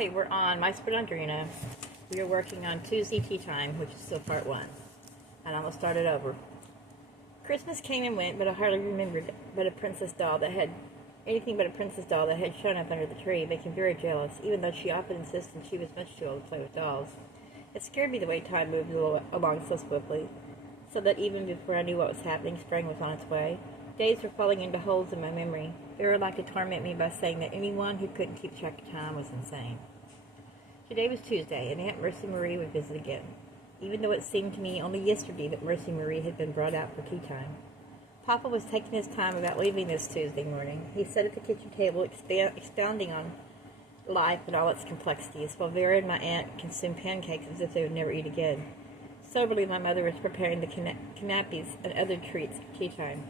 Okay, we're on My Split Audrina. We are working on Tuesday Tea Time, which is still part 1. And I'm going to start it over. Christmas came and went, but I hardly remembered but a princess doll that had anything but a princess doll that had shown up under the tree, making me very jealous, even though she often insisted she was much too old to play with dolls. It scared me the way time moved along so swiftly, so that even before I knew what was happening, spring was on its way. Days were falling into holes in my memory. They were like to torment me by saying that anyone who couldn't keep track of time was insane. Today was Tuesday, and Aunt Mercy Marie would visit again, even though it seemed to me only yesterday that Mercy Marie had been brought out for tea time. Papa was taking his time about leaving this Tuesday morning. He sat at the kitchen table expounding on life and all its complexities, while Vera and my aunt consumed pancakes as if they would never eat again. Soberly, my mother was preparing the canapes and other treats for tea time.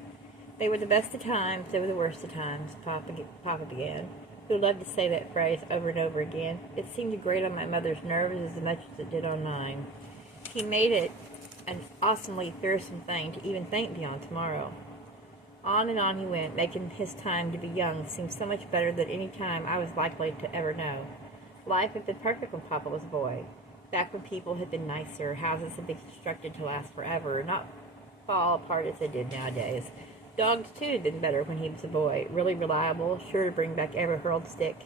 They were the best of times, they were the worst of times, Papa began, who loved to say that phrase over and over again. It seemed to grate on my mother's nerves as much as it did on mine. He made it an awesomely fearsome thing to even think beyond tomorrow. On and on he went, making his time to be young seem so much better than any time I was likely to ever know. Life had been perfect when Papa was a boy, back when people had been nicer, houses had been constructed to last forever, not fall apart as they did nowadays. Dogs, too, had been better when he was a boy, really reliable, sure to bring back every hurled stick.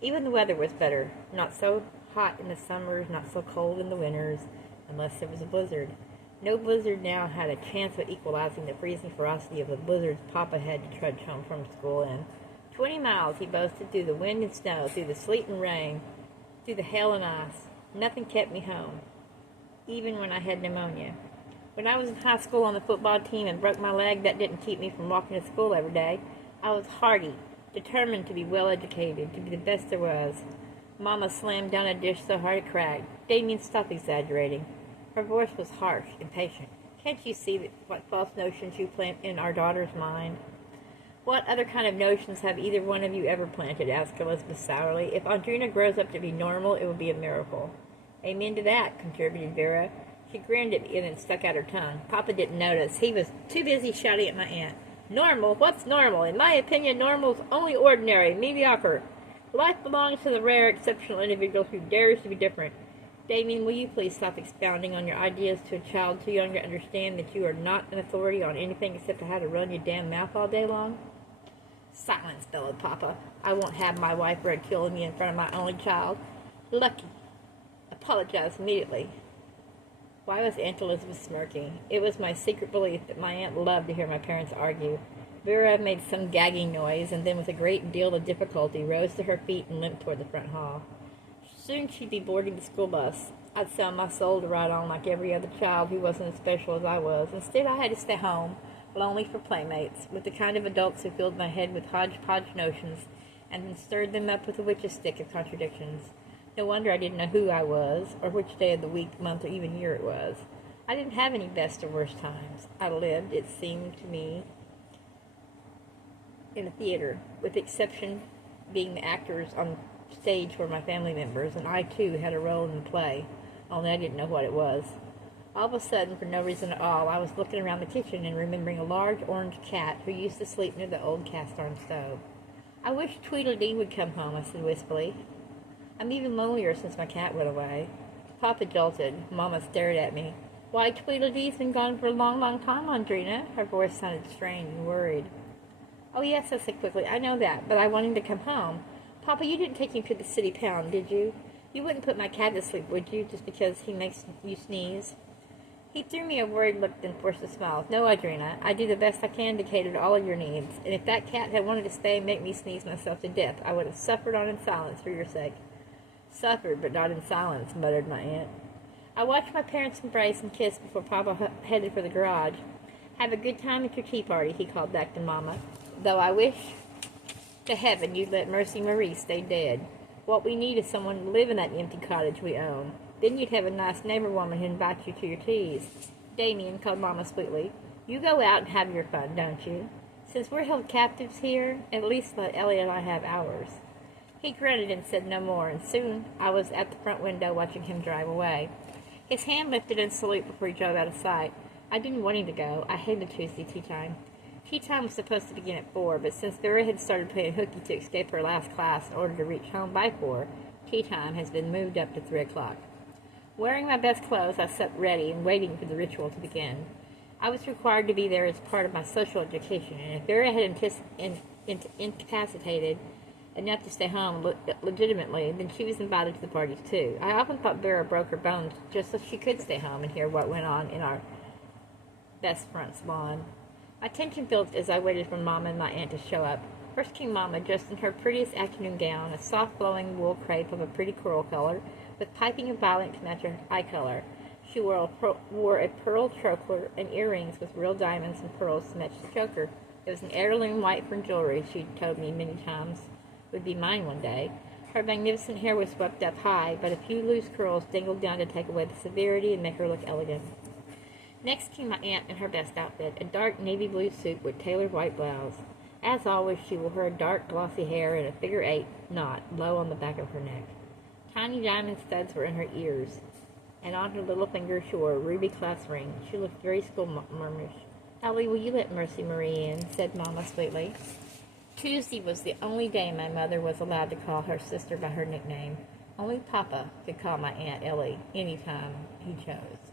Even the weather was better, not so hot in the summers, not so cold in the winters, unless there was a blizzard. No blizzard now had a chance of equalizing the freezing ferocity of the blizzards Papa had to trudge home from school in. 20 miles, he boasted, through the wind and snow, through the sleet and rain, through the hail and ice. Nothing kept me home, even when I had pneumonia. When I was in high school on the football team and broke my leg, that didn't keep me from walking to school every day. I was hardy, determined to be well-educated, to be the best there was. Mama slammed down a dish so hard it cracked. Damien, stop exaggerating. Her voice was harsh, impatient. Can't you see what false notions you plant in our daughter's mind? What other kind of notions have either one of you ever planted? Asked Elizabeth sourly. If Audrina grows up to be normal, it will be a miracle. Amen to that, contributed Vera. She grinned at me and then stuck out her tongue. Papa didn't notice. He was too busy shouting at my aunt. Normal? What's normal? In my opinion, normal is only ordinary, mediocre. Life belongs to the rare, exceptional individual who dares to be different. Damien, will you please stop expounding on your ideas to a child too young to understand that you are not an authority on anything except how to run your damn mouth all day long? Silence, bellowed Papa. I won't have my wife Red killing me in front of my only child. Lucky. Apologize immediately. Why was Aunt Elizabeth smirking? It was my secret belief that my aunt loved to hear my parents argue. Vera made some gagging noise, and then with a great deal of difficulty rose to her feet and limped toward the front hall. Soon she'd be boarding the school bus. I'd sell my soul to ride on like every other child who wasn't as special as I was. Instead, I had to stay home, lonely for playmates, with the kind of adults who filled my head with hodgepodge notions and then stirred them up with a witch's stick of contradictions. No wonder I didn't know who I was, or which day of the week, month, or even year it was. I didn't have any best or worst times. I lived, it seemed to me, in a theater, with the exception being the actors on stage were my family members, and I, too, had a role in the play, only I didn't know what it was. All of a sudden, for no reason at all, I was looking around the kitchen and remembering a large orange cat who used to sleep near the old cast-iron stove. I wish Tweedledee would come home, I said wistfully. I'm even lonelier since my cat went away. Papa jolted. Mama stared at me. Why, Tweedledee's been gone for a long, long time, Audrina. Her voice sounded strained and worried. Oh, yes, I said quickly. I know that, but I want him to come home. Papa, you didn't take him to the city pound, did you? You wouldn't put my cat to sleep, would you, just because he makes you sneeze? He threw me a worried look, then forced a smile. No, Audrina, I do the best I can to cater to all of your needs, and if that cat had wanted to stay and make me sneeze myself to death, I would have suffered on in silence for your sake. Suffered, but not in silence, muttered my aunt. I watched my parents embrace and kiss before Papa headed for the garage. Have a good time at your tea party, he called back to Mama, though I wish to heaven you'd let Mercy Marie stay dead. What we need is someone to live in that empty cottage we own. Then you'd have a nice neighbor woman who'd invite you to your teas. Damien, called Mama sweetly, you go out and have your fun, don't you? Since we're held captives here, at least let Elliot and I have ours. He grunted and said no more, and soon I was at the front window watching him drive away. His hand lifted in salute before he drove out of sight. I didn't want him to go. I hated Tuesday tea time. Tea time was supposed to begin at 4, but since Vera had started playing hooky to escape her last class in order to reach home by 4, tea time has been moved up to 3 o'clock. Wearing my best clothes, I sat ready and waiting for the ritual to begin. I was required to be there as part of my social education, and if Vera had incapacitated enough to stay home legitimately, then she was invited to the parties too. I often thought Vera broke her bones just so she could stay home and hear what went on in our best front salon. My tension built as I waited for Mama and my aunt to show up. First came Mama, dressed in her prettiest afternoon gown, a soft flowing wool crepe of a pretty coral color, with piping of violet to match her eye color. She wore a pearl choker and earrings with real diamonds and pearls to match the choker. It was an heirloom white from jewelry she'd told me many times would be mine one day. Her magnificent hair was swept up high, but a few loose curls dangled down to take away the severity and make her look elegant. Next came my aunt in her best outfit, a dark navy blue suit with tailored white blouse. As always, she wore her dark glossy hair in a figure-8 knot low on the back of her neck. Tiny diamond studs were in her ears, and on her little finger she wore a ruby clasp ring. She looked very schoolmarmish. "Ellie, will you let Mercy Marie in?" said Mama sweetly. Tuesday was the only day my mother was allowed to call her sister by her nickname. Only Papa could call my Aunt Ellie any time he chose.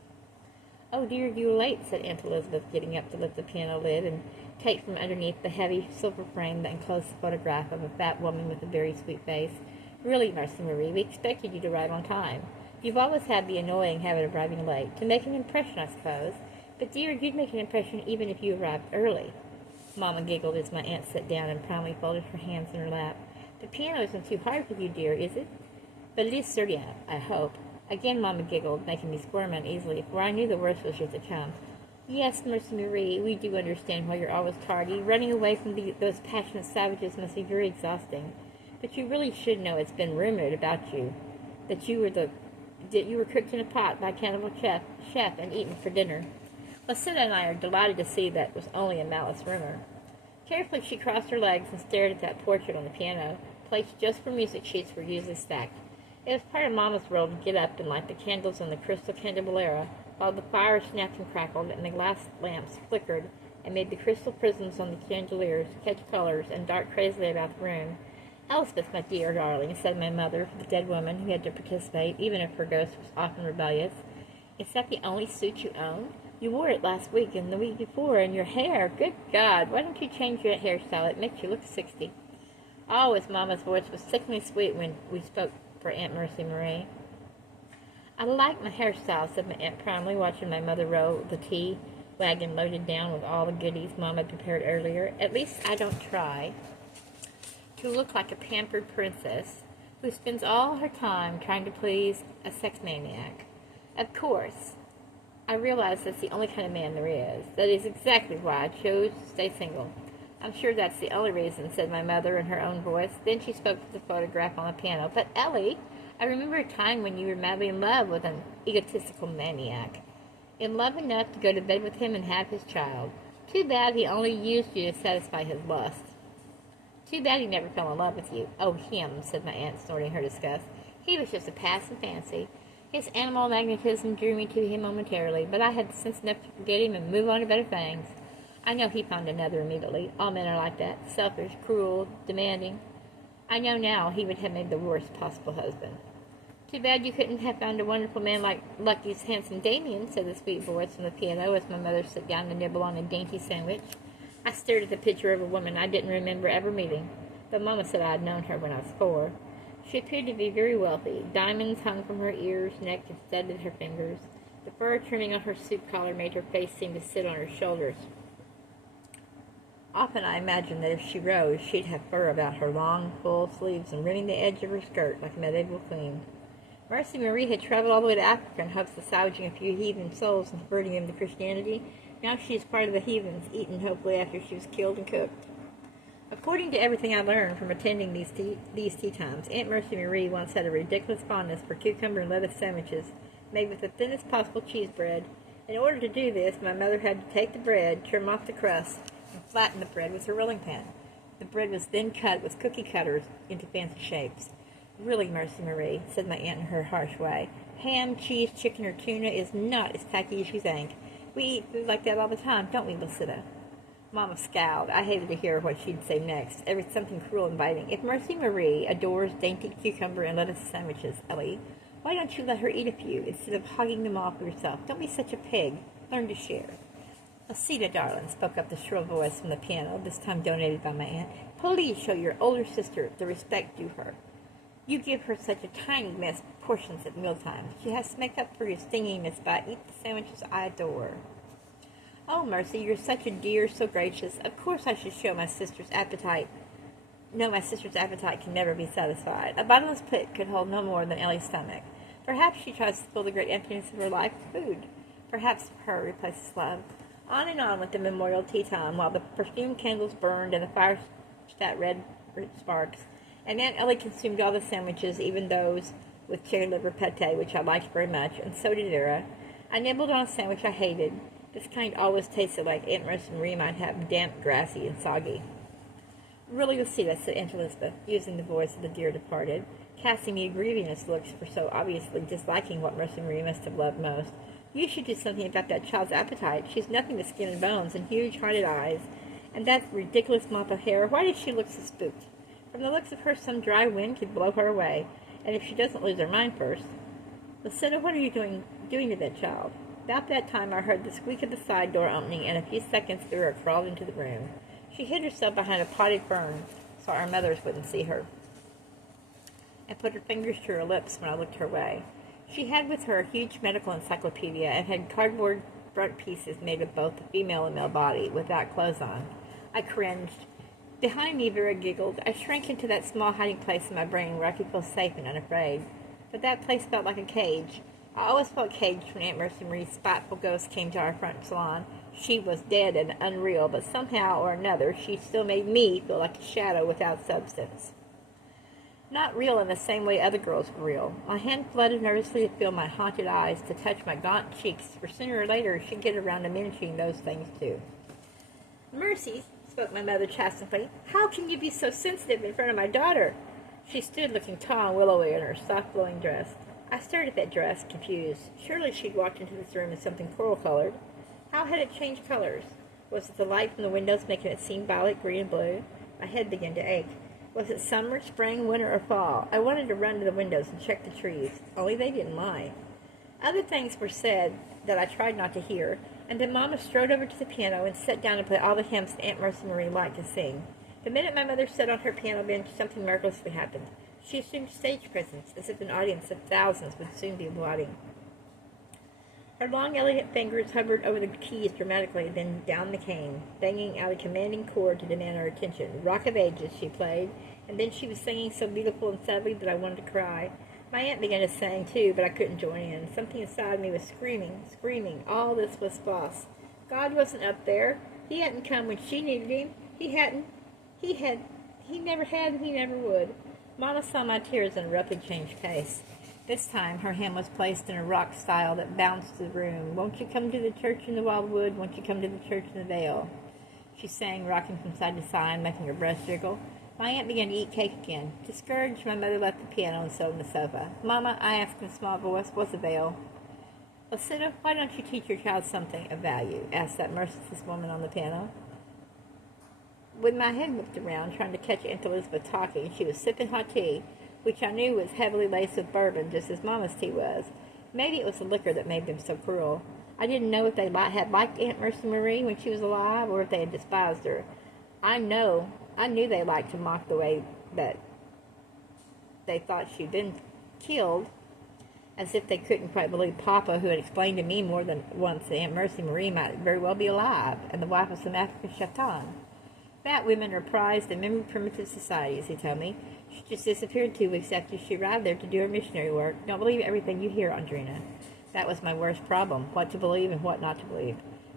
"Oh dear, you're late," said Aunt Elizabeth, getting up to lift the piano lid and take from underneath the heavy silver frame that enclosed the photograph of a fat woman with a very sweet face. "Really, Mercy Marie, we expected you to arrive on time. You've always had the annoying habit of arriving late, to make an impression, I suppose. But, dear, you'd make an impression even if you arrived early." Mama giggled as my aunt sat down and proudly folded her hands in her lap. "The piano isn't too hard for you, dear, is it? But it is sturdy, I hope." Again Mama giggled, making me squirm uneasily, for I knew the worst was yet to come. "Yes, Mercy Marie, we do understand why you're always tardy. Running away from those passionate savages must be very exhausting. But you really should know it's been rumored about you, that you were cooked in a pot by a cannibal chef and eaten for dinner. Lucetta and I are delighted to see that was only a malice rumor." Carefully she crossed her legs and stared at that portrait on the piano, placed just where music sheets were usually stacked. It was part of Mama's role to get up and light the candles in the crystal candelabra, while the fire snapped and crackled, and the glass lamps flickered and made the crystal prisms on the chandeliers catch colors and dart crazily about the room. "Elspeth, my dear darling," said my mother, the dead woman who had to participate, even if her ghost was often rebellious, "is that the only suit you own? You wore it last week and the week before, and your hair, good God, why don't you change your hairstyle? It makes you look 60. Always Mama's voice was sickeningly sweet when we spoke for Aunt Mercy Marie. "I like my hairstyle," said my aunt proudly, watching my mother roll the tea wagon loaded down with all the goodies Mama had prepared earlier. "At least I don't try to look like a pampered princess who spends all her time trying to please a sex maniac. Of course, I realize that's the only kind of man there is. That is exactly why I chose to stay single. I'm sure that's the only reason," said my mother in her own voice. Then she spoke to the photograph on the piano. "But, Ellie, I remember a time when you were madly in love with an egotistical maniac. In love enough to go to bed with him and have his child. Too bad he only used you to satisfy his lust. Too bad he never fell in love with you." "Oh, him," said my aunt, snorting her disgust. "He was just a passing fancy. His animal magnetism drew me to him momentarily, but I had sense enough to forget him and move on to better things. I know he found another immediately. All men are like that. Selfish, cruel, demanding. I know now he would have made the worst possible husband." "Too bad you couldn't have found a wonderful man like Lucky's handsome Damien," said the sweet voice from the piano as my mother sat down to nibble on a dainty sandwich. I stared at the picture of a woman I didn't remember ever meeting, but Mama said I had known her when I was 4. She appeared to be very wealthy. Diamonds hung from her ears, neck, and studded her fingers. The fur trimming on her suit collar made her face seem to sit on her shoulders. Often I imagined that if she rose, she'd have fur about her long, full sleeves and rimming the edge of her skirt like a medieval queen. Mercy Marie had traveled all the way to Africa in hopes of salvaging a few heathen souls and converting them to Christianity. Now she is part of the heathens, eaten hopefully after she was killed and cooked. According to everything I learned from attending these tea times, Aunt Mercy Marie once had a ridiculous fondness for cucumber and lettuce sandwiches made with the thinnest possible cheese bread. In order to do this, my mother had to take the bread, trim off the crust, and flatten the bread with her rolling pin. The bread was then cut with cookie cutters into fancy shapes. "Really, Mercy Marie," said my aunt in her harsh way, "ham, cheese, chicken, or tuna is not as tacky as you think. We eat food like that all the time, don't we, Lucetta?" Mama scowled. I hated to hear what she'd say next. There was something cruel and biting. If Mercy Marie adores dainty cucumber and lettuce sandwiches, Ellie, why don't you let her eat a few instead of hogging them all for yourself? Don't be such a pig. Learn to share. Lucita, darling, spoke up the shrill voice from the piano, this time donated by my aunt. Please show your older sister the respect due her. You give her such a tiny mess portions at mealtime. She has to make up for your stinginess by eat the sandwiches I adore. Oh, Mercy, you're such a dear, so gracious. Of course I should show my sister's appetite. No, my sister's appetite can never be satisfied. A bottomless pit could hold no more than Ellie's stomach. Perhaps she tries to fill the great emptiness of her life with food. Perhaps her replaces love. On and on went the memorial tea time, while the perfumed candles burned and the fire spat red sparks. And Aunt Ellie consumed all the sandwiches, even those with cherry liver pate, which I liked very much, and so did Vera. I nibbled on a sandwich I hated. This kind always tasted like Aunt Marie might have, damp, grassy, and soggy. Really, Lucita, said Aunt Elizabeth, using the voice of the dear departed, casting me grievous looks for so obviously disliking what Mercy Marie must have loved most. You should do something about that child's appetite. She's nothing but skin and bones and huge, haunted eyes. And that ridiculous mop of hair, why does she look so spooked? From the looks of her, some dry wind could blow her away, and if she doesn't lose her mind first. Lucetta, what are you doing to that child? About that time I heard the squeak of the side door opening, and in a few seconds Vera crawled into the room. She hid herself behind a potted fern so our mothers wouldn't see her, and put her fingers to her lips when I looked her way. She had with her a huge medical encyclopedia and had cardboard front pieces made of both the female and male body, without clothes on. I cringed. Behind me, Vera giggled. I shrank into that small hiding place in my brain where I could feel safe and unafraid. But that place felt like a cage. I always felt caged when Aunt Mercy Marie's spiteful ghost came to our front salon. She was dead and unreal, but somehow or another she still made me feel like a shadow without substance. Not real in the same way other girls were real. My hand fluttered nervously to feel my haunted eyes, to touch my gaunt cheeks, for sooner or later she'd get around to mentioning those things too. Mercy, spoke my mother chasteningly, how can you be so sensitive in front of my daughter? She stood looking tall and willowy in her soft flowing dress. I stared at that dress, confused. Surely she'd walked into this room in something coral-colored. How had it changed colors? Was it the light from the windows making it seem violet, green, and blue? My head began to ache. Was it summer, spring, winter, or fall? I wanted to run to the windows and check the trees, only they didn't lie. Other things were said that I tried not to hear, and then Mama strode over to the piano and sat down to play all the hymns Aunt Mercy Marie liked to sing. The minute my mother sat on her piano bench, something miraculously happened. She assumed stage presence, as if an audience of thousands would soon be applauding. Her long, elegant fingers hovered over the keys dramatically, then down they came, banging out a commanding chord to demand our attention. Rock of Ages, she played, and then she was singing so beautiful and sadly that I wanted to cry. My aunt began to sing, too, but I couldn't join in. Something inside me was screaming. All this was false. God wasn't up there. He hadn't come when she needed him. He never had, and he never would. Mama saw my tears and abruptly changed pace. This time her hand was placed in a rock style that bounced the room. Won't you come to the church in the wildwood? Won't you come to the church in the vale? She sang, rocking from side to side, making her breast jiggle. My aunt began to eat cake again. Discouraged, my mother left the piano and sat on the sofa. Mama, I asked in a small voice, what's a veil? Lucetta, why don't you teach your child something of value? Asked that merciless woman on the piano. With my head whipped around, trying to catch Aunt Elizabeth talking, she was sipping hot tea, which I knew was heavily laced with bourbon, just as Mama's tea was. Maybe it was the liquor that made them so cruel. I didn't know if they had liked Aunt Mercy Marie when she was alive, or if they had despised her. I knew they liked to mock the way that they thought she'd been killed, as if they couldn't quite believe Papa, who had explained to me more than once that Aunt Mercy Marie might very well be alive, and the wife of some African chaton. Fat women are prized in many primitive societies, he told me. She just disappeared 2 weeks after she arrived there to do her missionary work. Don't believe everything you hear, Audrina. That was my worst problem, what to believe and what not to believe.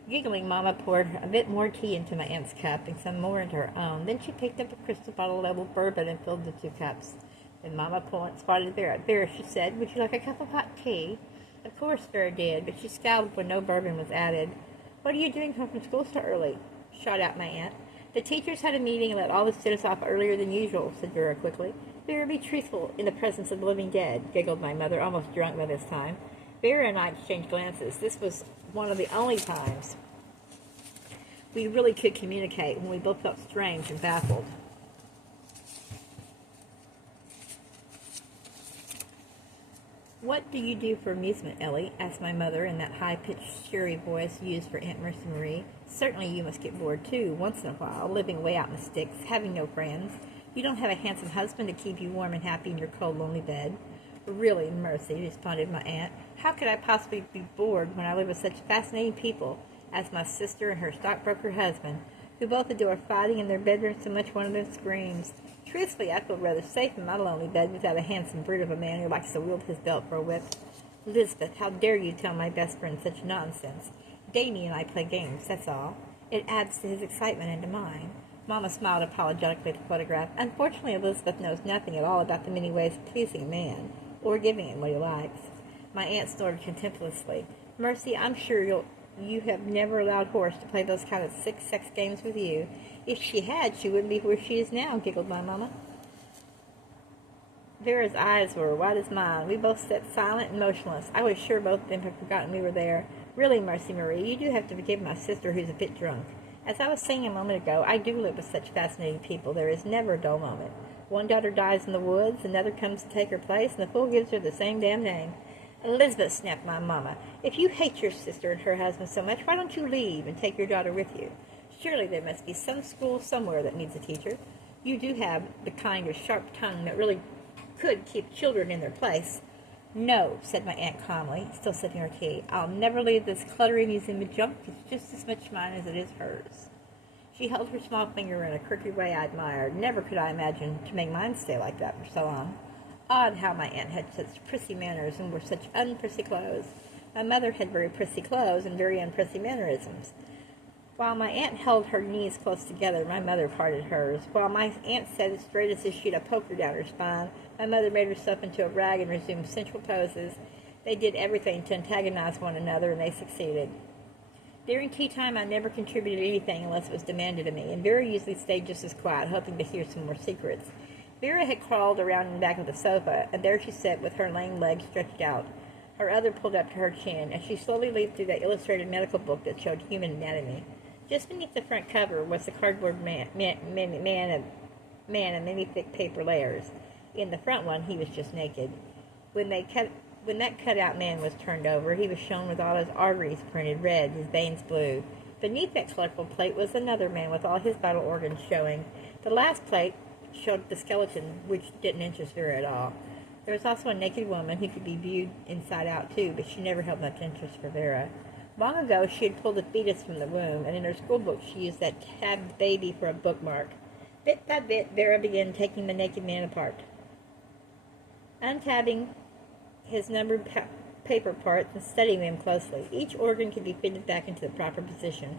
Giggling, Mama poured a bit more tea into my aunt's cup and some more into her own. Then she picked up a crystal bottle of bourbon and filled the 2 cups. Then Mama spotted Vera. Vera, she said, would you like a cup of hot tea? Of course Vera did, but she scowled when no bourbon was added. What are you doing home from school so early? Shot out my aunt. The teachers had a meeting and let all the students off earlier than usual, said Vera quickly. Vera, be truthful in the presence of the living dead, giggled my mother, almost drunk by this time. Vera and I exchanged glances. This was one of the only times We really could communicate when we both felt strange and baffled. "What do you do for amusement, Ellie?" asked my mother in that high-pitched, cheery voice used for Aunt Mercy Marie. "Certainly you must get bored, too, once in a while, living way out in the sticks, having no friends. You don't have a handsome husband to keep you warm and happy in your cold, lonely bed." "Really, Mercy," responded my aunt, "how could I possibly be bored when I live with such fascinating people as my sister and her stockbroker husband, who both adore fighting in their bedrooms so much one of them screams? Truthfully, I feel rather safe in my lonely bed without a handsome brute of a man who likes to wield his belt for a whip." "Elizabeth, how dare you tell my best friend such nonsense? Davy and I play games, that's all. It adds to his excitement and to mine." Mama smiled apologetically at the photograph. "Unfortunately, Elizabeth knows nothing at all about the many ways of pleasing a man, or giving him what he likes." My aunt snorted contemptuously. "Mercy, I'm sure you have never allowed Horace to play those kind of sick sex games with you." "If she had, she wouldn't be where she is now," giggled my mamma. Vera's eyes were white as mine. We both sat silent and motionless. I was sure both of them had forgotten we were there. "Really, Mercy Marie, you do have to forgive my sister, who's a bit drunk. As I was saying a moment ago, I do live with such fascinating people. There is never a dull moment. One daughter dies in the woods, another comes to take her place, and the fool gives her the same damn name." "Elizabeth," snapped my mamma, "if you hate your sister and her husband so much, why don't you leave and take your daughter with you? Surely there must be some school somewhere that needs a teacher. You do have the kind of sharp tongue that really could keep children in their place." "No," said my aunt calmly, still sipping her tea. "I'll never leave this cluttering museum of junk. It's just as much mine as it is hers." She held her small finger in a quirky way I admired. Never could I imagine to make mine stay like that for so long. Odd how my aunt had such prissy manners and wore such unprissy clothes. My mother had very prissy clothes and very unprissy mannerisms. While my aunt held her knees close together, my mother parted hers. While my aunt sat as straight as if she'd a poker down her spine, my mother made herself into a rag and resumed sensual poses. They did everything to antagonize one another, and they succeeded. During tea time, I never contributed anything unless it was demanded of me, and Vera usually stayed just as quiet, hoping to hear some more secrets. Vera had crawled around in the back of the sofa, and there she sat with her lame legs stretched out, her other pulled up to her chin, as she slowly leafed through that illustrated medical book that showed human anatomy. Just beneath the front cover was the cardboard man of many thick paper layers. In the front one, he was just naked. When that cut-out man was turned over, he was shown with all his arteries printed red, his veins blue. Beneath that colorful plate was another man with all his vital organs showing. The last plate showed the skeleton, which didn't interest Vera at all. There was also a naked woman who could be viewed inside out too, but she never held much interest for Vera. Long ago, she had pulled the fetus from the womb, and in her schoolbook she used that tabbed baby for a bookmark. Bit by bit, Vera began taking the naked man apart, untabbing his numbered paper parts and studying them closely. Each organ could be fitted back into the proper position,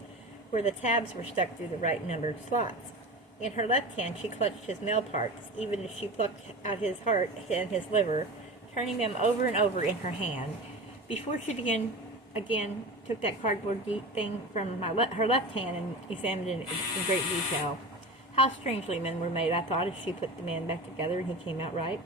where the tabs were stuck through the right numbered slots. In her left hand, she clutched his male parts, even as she plucked out his heart and his liver, turning them over and over in her hand. Before she again took that cardboard thing from her left hand and examined it in great detail. How strangely men were made, I thought, as she put the man back together and he came out right.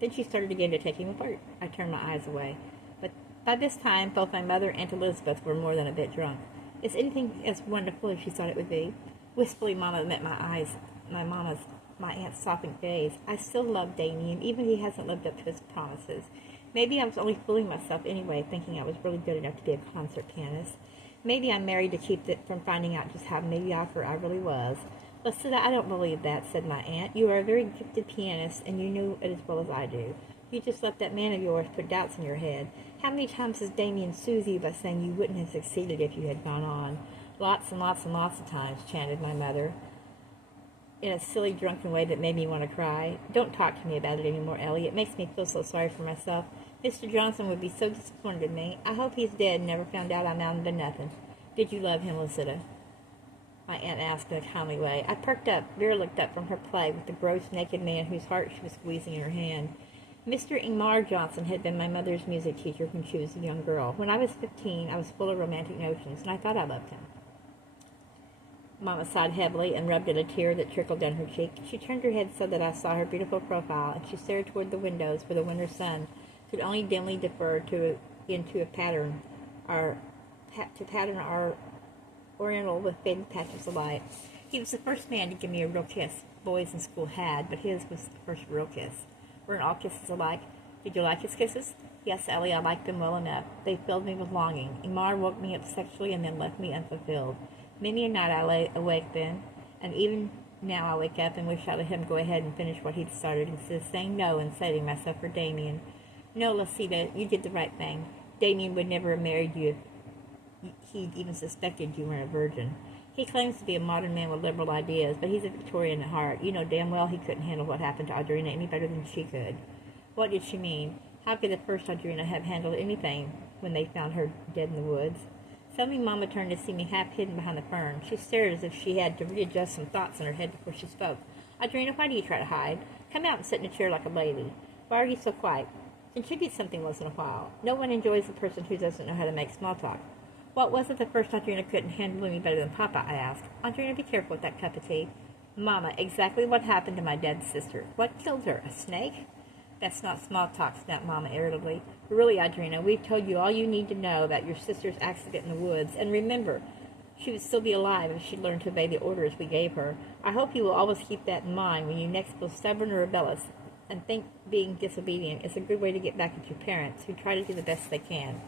Then she started again to take him apart. I turned my eyes away. But by this time, both my mother and Elizabeth were more than a bit drunk. Is anything as wonderful as she thought it would be? Wistfully, Mama met my eyes, my aunt's softened gaze. I still love Damien, even if he hasn't lived up to his promises. Maybe I was only fooling myself anyway, thinking I was really good enough to be a concert pianist. Maybe I married to keep from finding out just how mediocre I really was. Lucilla, I don't believe that, said my aunt. You are a very gifted pianist, and you knew it as well as I do. You just let that man of yours put doubts in your head. How many times has Damien soothed you by saying you wouldn't have succeeded if you had gone on? Lots and lots and lots of times, chanted my mother, in a silly, drunken way that made me want to cry. Don't talk to me about it anymore, Ellie. It makes me feel so sorry for myself. Mr. Johnson would be so disappointed in me. I hope he's dead and never found out I amounted to nothing. Did you love him, Lucilla? My aunt asked in a kindly way. I perked up. Vera looked up from her play with the gross, naked man whose heart she was squeezing in her hand. Mr. Ingmar Johnson had been my mother's music teacher when she was a young girl. When I was 15, I was full of romantic notions, and I thought I loved him. Mama sighed heavily and rubbed at a tear that trickled down her cheek. She turned her head so that I saw her beautiful profile, and she stared toward the windows where the winter sun could only dimly differ into a pattern, to pattern our oriental with faded patches of light. He was the first man to give me a real kiss. Boys in school had, but his was the first real kiss. Weren't all kisses alike? Did you like his kisses? Yes, Ellie, I liked them well enough. They filled me with longing. Imar woke me up sexually and then left me unfulfilled. Many a night I lay awake then, and even now I wake up and wish I'd let him go ahead and finish what he'd started instead of saying no and saving myself for Damien. No, Lucida, you did the right thing. Damien would never have married you if he'd even suspected you weren't a virgin. He claims to be a modern man with liberal ideas, but he's a Victorian at heart. You know damn well he couldn't handle what happened to Audrina any better than she could. What did she mean? How could the first Audrina have handled anything when they found her dead in the woods? Suddenly Mama turned to see me half hidden behind the fern. She stared as if she had to readjust some thoughts in her head before she spoke. Audrina, why do you try to hide? Come out and sit in a chair like a lady. Why are you so quiet? Contribute something once in a while. No one enjoys a person who doesn't know how to make small talk. What was it the first Audrina couldn't handle any better than Papa? I asked. Audrina, be careful with that cup of tea. Mama, exactly what happened to my dead sister. What killed her? A snake? That's not small talk, snapped Mama irritably. Really, Audrina, we've told you all you need to know about your sister's accident in the woods. And remember, she would still be alive if she'd learned to obey the orders we gave her. I hope you will always keep that in mind when you next feel stubborn or rebellious and think being disobedient is a good way to get back at your parents, who try to do the best they can.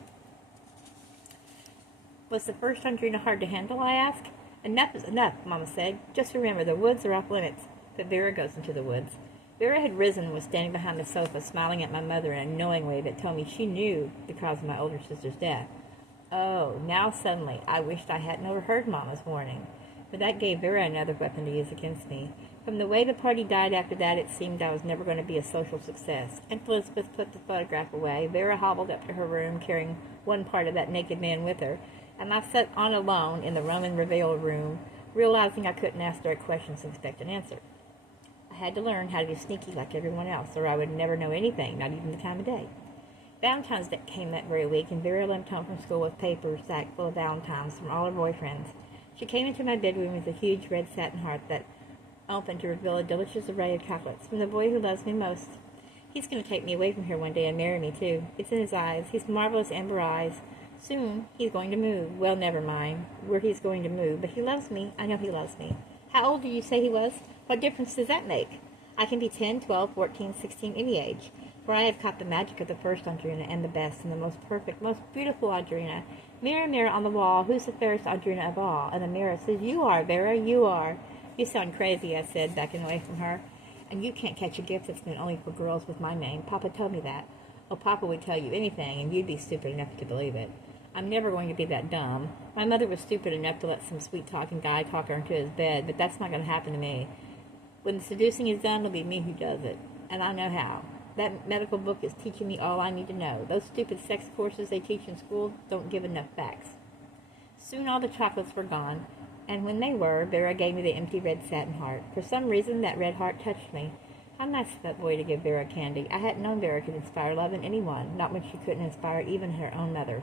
Was the first Audrina hard to handle? I asked. Enough is enough, Mama said. Just remember, the woods are off limits. But Vera goes into the woods. Vera had risen and was standing behind the sofa, smiling at my mother in a knowing way that told me she knew the cause of my older sister's death. Oh, now suddenly, I wished I hadn't overheard Mama's warning. But that gave Vera another weapon to use against me. From the way the party died after that, it seemed I was never going to be a social success. Aunt Elizabeth put the photograph away. Vera hobbled up to her room, carrying one part of that naked man with her, and I sat on alone in the Roman Reveille room, realizing I couldn't ask direct questions and expect an answer. I had to learn how to be sneaky like everyone else, or I would never know anything, not even the time of day. Valentine's Day came that very week, and Vera left home from school with a paper sack full of valentines from all her boyfriends. She came into my bedroom with a huge red satin heart that opened to reveal a delicious array of chocolates from the boy who loves me most. He's going to take me away from here one day and marry me, too. It's in his eyes, his marvelous amber eyes. Soon, he's going to move. Well, never mind where he's going to move, but he loves me. I know he loves me. How old did you say he was? What difference does that make? I can be 10, 12, 14, 16, any age, for I have caught the magic of the first Audrina and the best and the most perfect, most beautiful Audrina. Mirror, mirror on the wall, who's the fairest Audrina of all? And the mirror says, you are, Vera, you are. You sound crazy, I said, backing away from her. And you can't catch a gift that's meant only for girls with my name. Papa told me that. Oh, Papa would tell you anything, and you'd be stupid enough to believe it. I'm never going to be that dumb. My mother was stupid enough to let some sweet-talking guy talk her into his bed, but that's not going to happen to me. When the seducing is done, it'll be me who does it. And I know how. That medical book is teaching me all I need to know. Those stupid sex courses they teach in school don't give enough facts. Soon all the chocolates were gone, and when they were, Vera gave me the empty red satin heart. For some reason, that red heart touched me. How nice of that boy to give Vera candy. I hadn't known Vera could inspire love in anyone, not when she couldn't inspire even her own mother.